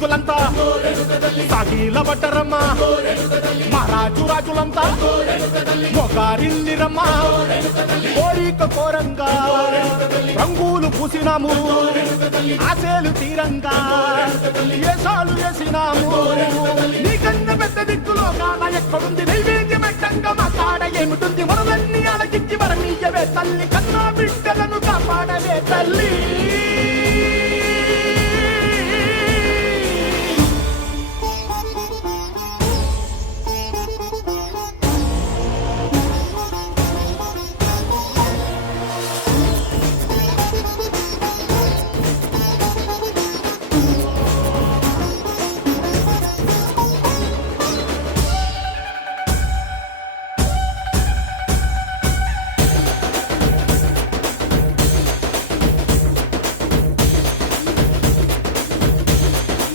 దిక్కులంతా సాగిలబడ్డరమ్మా మా రాజులంతా మొగారిల్లిరమ్మా కోరిక కోరంగా రంగులు పూసినాము ఆశలు తీరంగా ఏసాలు వేసినాము నీకన్నా పెద్ద దిక్కులో కాన ఎక్కడుంది నైవేద్యం ఎట్టంగా మా కాడ ఏమిటుంది మనలన్నీ అలగిచ్చి వరనీయవే తల్లి కన్నా బిడ్డలను కాపాడవే తల్లి